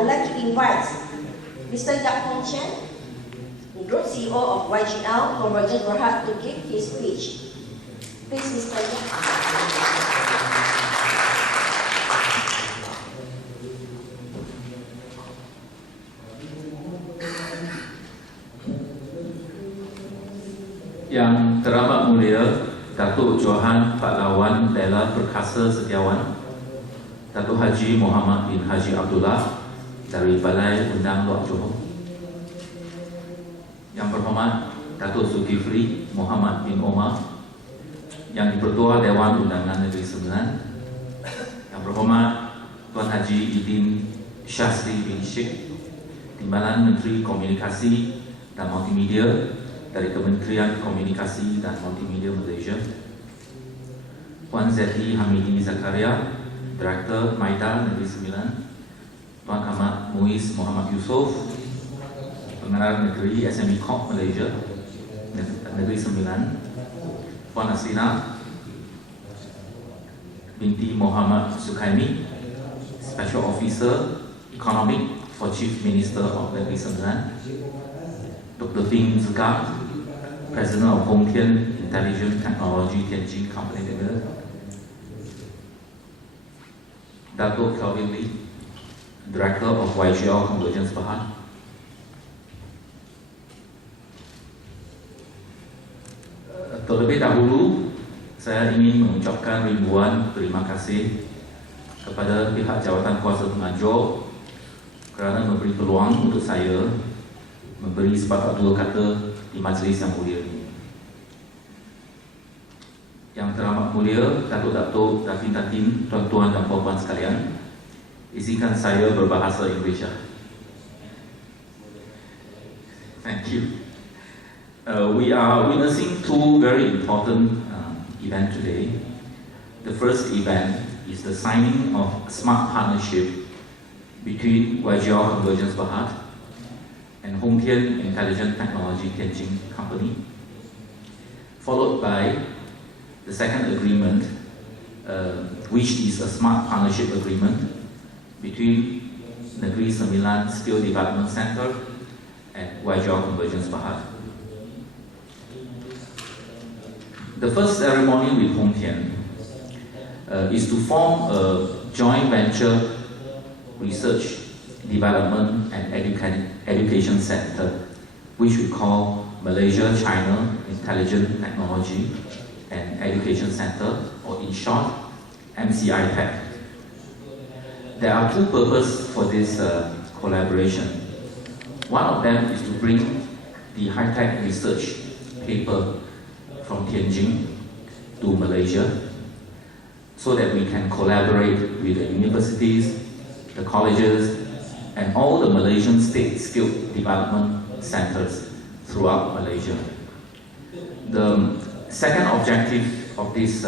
would like to invite Mr. YGL Hongtian, Group CEO of YGL Convergence Berhad, to give his speech. Please, Mr. YGL. Yang teramat mulia Datuk Johan Pahlawan Dela Perkasa Setiawan, Datuk Haji Muhammad bin Haji Abdullah dari Balai Undang Luar Johor, Yang berhormat Datuk Zulkifli Muhammad bin Omar, Yang di-Pertua Dewan Undangan Negeri Sembilan, Yang berhormat Tuan Haji Idin Syahri bin Sheikh, Timbalan Menteri Komunikasi dan Multimedia dari Kementerian Komunikasi dan Multimedia Malaysia, Puan Zeti Hamidi Zakaria, Direktur Maida Negeri Sembilan, Tuan Ahmad Muiz Muhammad Yusof, Pengarah Negeri SME Corp Malaysia Negeri Sembilan, Puan Aslina binti Muhammad Sukaimi, Special Officer Economic for Chief Minister of Negeri Sembilan, Dr. Ting Zika, President of Hongtian Intelligent Technology Tianjin Company Limited, Datuk Kelvin Lee, Director of YGL Convergence Berhad, terlebih dahulu saya ingin mengucapkan ribuan terima kasih kepada pihak jawatan kuasa pengatur kerana memberi peluang untuk saya memberi sepatah dua kata di majlis yang mulia ini. Yang teramat mulia Datuk-Datuk, Datin-Datin, Tuan-Tuan dan Puan-Puan sekalian, izinkan saya berbahasa Inggeris. Thank you. We are witnessing two very important events today. The first event is the signing of a smart partnership between YGL Convergence Berhad and Hongtian Intelligent Technology Tianjin Company, followed by the second agreement, which is a smart partnership agreement between Negeri Sembilan Skill Development Center and YGL Convergence Berhad. The first ceremony with Hongtian is to form a joint venture research, development and education center, which we call Malaysia-China Intelligent Technology and Education Center, or in short, MCITEC. There are two purposes for this collaboration. One of them is to bring the high-tech research paper from Tianjin to Malaysia, so that we can collaborate with the universities, the colleges, and all the Malaysian state skill development centers throughout Malaysia. The second objective of this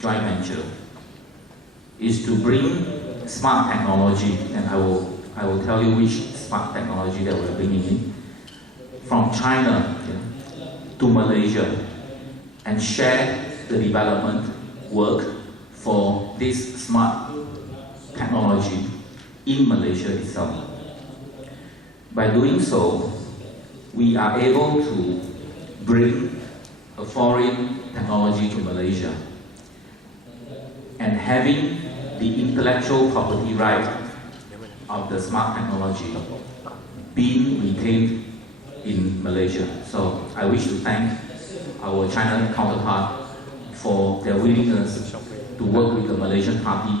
joint venture is to bring smart technology, and I will tell you which smart technology that we're bringing in, from China to Malaysia, and share the development work for this smart technology in Malaysia itself. By doing so, we are able to bring a foreign technology to Malaysia, and having the intellectual property right of the smart technology being retained in Malaysia. So I wish to thank our China counterpart for their willingness to work with the Malaysian party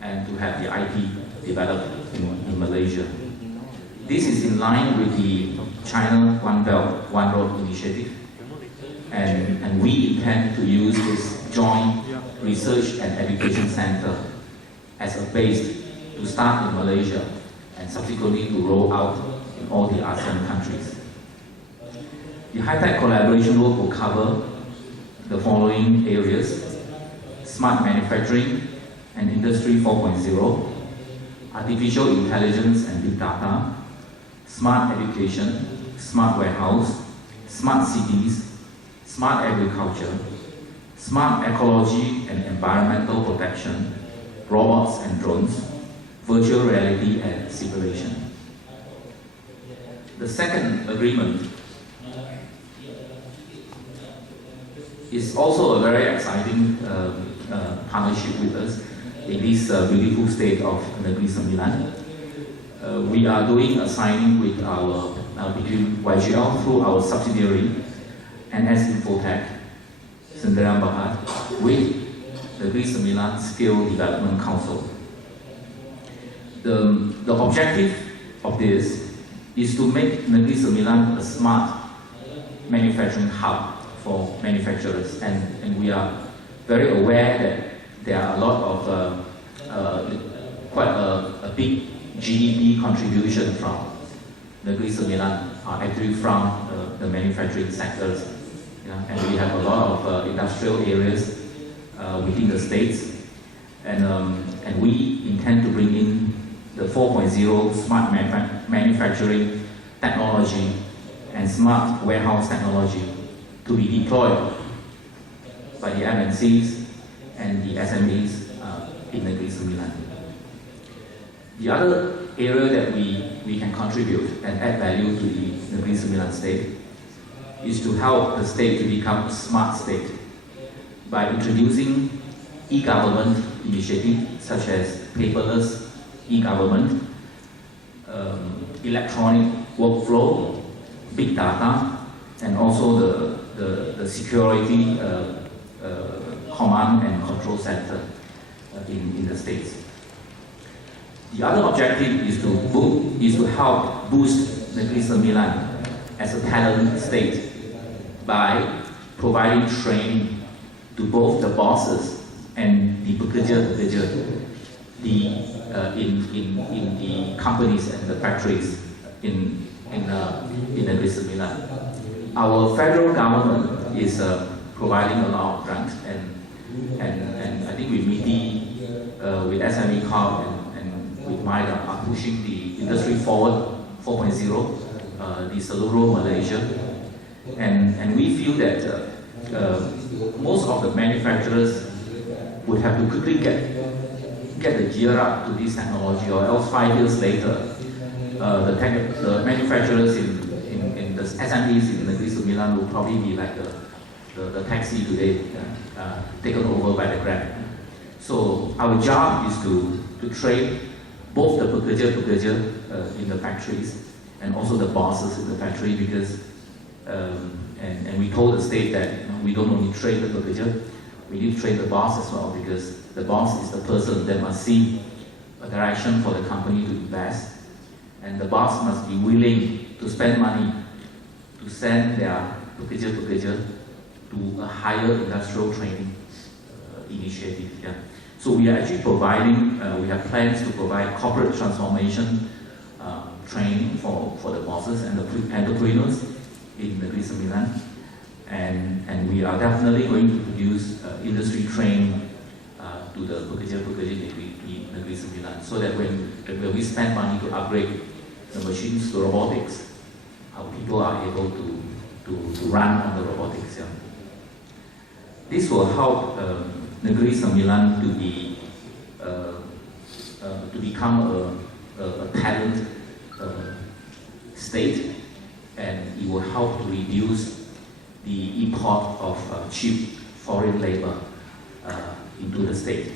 and to have the IP developed in Malaysia. This is in line with the China One Belt, One Road initiative, and we intend to use this joint research and education center as a base to start in Malaysia and subsequently to roll out in all the ASEAN countries. The high-tech collaboration work will cover the following areas: smart manufacturing and Industry 4.0, artificial intelligence and big data, smart education, smart warehouse, smart cities, smart agriculture, smart ecology and environmental protection, robots and drones, virtual reality and simulation. The second agreement is also a very exciting partnership with us in this beautiful state of Negeri Sembilan. We are doing a signing with between YGL through our subsidiary NS Infotech Sdn Berhad with Negeri Sembilan Skill Development Council. The objective of this is to make Negeri Sembilan a smart manufacturing hub for manufacturers, and we are very aware that there are a lot of quite a big GDP contribution from Negeri Sembilan actually from the manufacturing sectors, and we have a lot of industrial areas within the states, and we intend to bring in the 4.0 smart manufacturing technology and smart warehouse technology to be deployed by the MNCs and the SMEs in Negeri Sembilan. The other area that we can contribute and add value to the Negeri Sembilan state is to help the state to become a smart state by introducing e-government initiatives such as paperless e-government, electronic workflow, big data, and also the security command and control center in the states. The other objective is to help boost Negeri Sembilan as a talent state by providing training to both the bosses and the pekerja-pekerja in the companies and the factories in Negeri Sembilan. Our federal government is providing a lot of grants, and I think with MITI, with SME Corp and with MIDA are pushing the industry forward 4.0, the Seluruh Malaysia, and we feel that most of the manufacturers would have to quickly get the gear up to this technology, or else 5 years later, the manufacturers in the SMEs in Negeri Sembilan will probably be like the taxi today, taken over by the Grab. So our job is to train both the pekerja in the factories and also the bosses in the factory, because and we told the state that we don't only train the pekerja, we need to train the boss as well, because the boss is the person that must see a direction for the company to invest, and the boss must be willing to spend money to send their pekerja to a higher industrial training initiative. So we are actually providing, we have plans to provide corporate transformation training for the bosses and the entrepreneurs in Negeri Sembilan, and we are definitely going to produce industry training to the pekerja in Negeri Sembilan, so that when we spend money to upgrade the machines to robotics, our people are able to run on the robotics. This will help Negeri Sembilan to become a talent state, and it will help to reduce the import of cheap foreign labor into the state.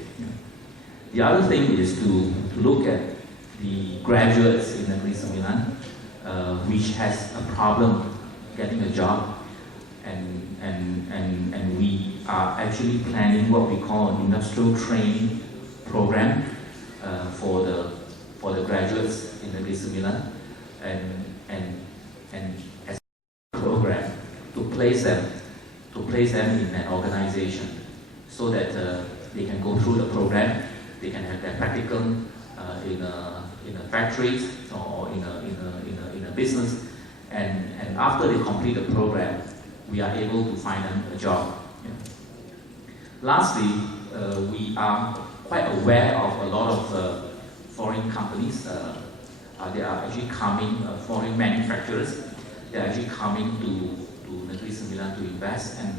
The other thing is to look at the graduates in Negeri Sembilan, which has a problem getting a job, and we are actually planning what we call an industrial training program for the graduates in Negeri Sembilan, and as a program to place them in an organization, so that they can go through the program, they can have their practicum in a factories or in a business, and after they complete the program, we are able to find them a job. Lastly, we are quite aware of a lot of foreign companies. They are actually coming, foreign manufacturers, they are actually coming to Negeri Sembilan to invest, and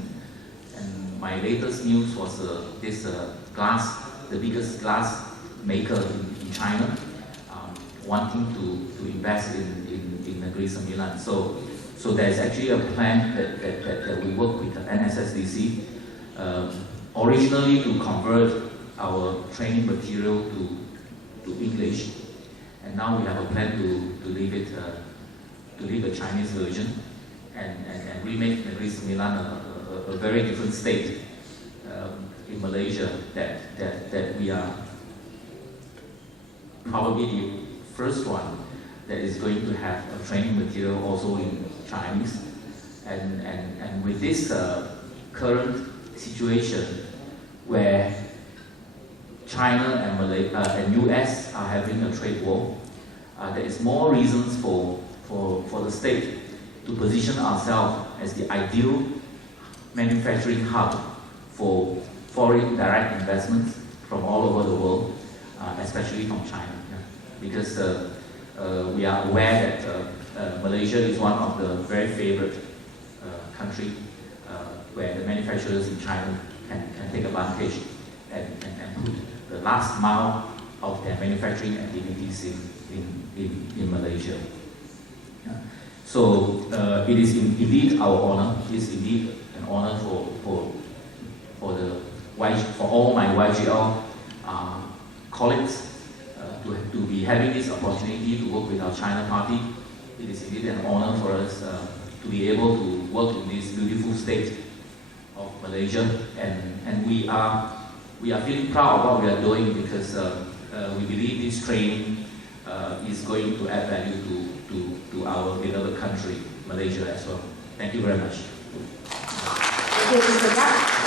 my latest news was this glass, the biggest glass maker in in China, wanting to invest in Negeri Sembilan. So there's actually a plan that we work with the NSSDC, originally to convert our training material to English, and now we have a plan to leave a Chinese version and remake Negeri Sembilan a very different state in Malaysia that we are probably the first one that is going to have a training material also in Chinese. And with this current situation where China and US are having a trade war, there is more reasons for the state to position ourselves as the ideal manufacturing hub for foreign direct investments from all over the world, especially from China. Because we are aware that Malaysia is one of the very favorite countries where the manufacturers in China can take advantage and put the last mile of their manufacturing activities in Malaysia. So it is indeed our honor. It is indeed an honor for all my YGL colleagues to be having this opportunity to work with our China party. It is indeed an honor for us to be able to work in this beautiful state of Malaysia, and we are feeling proud of what we are doing because we believe this training is going to add value to our beloved country, Malaysia as well. Thank you very much. Thank you, Mr. Yap.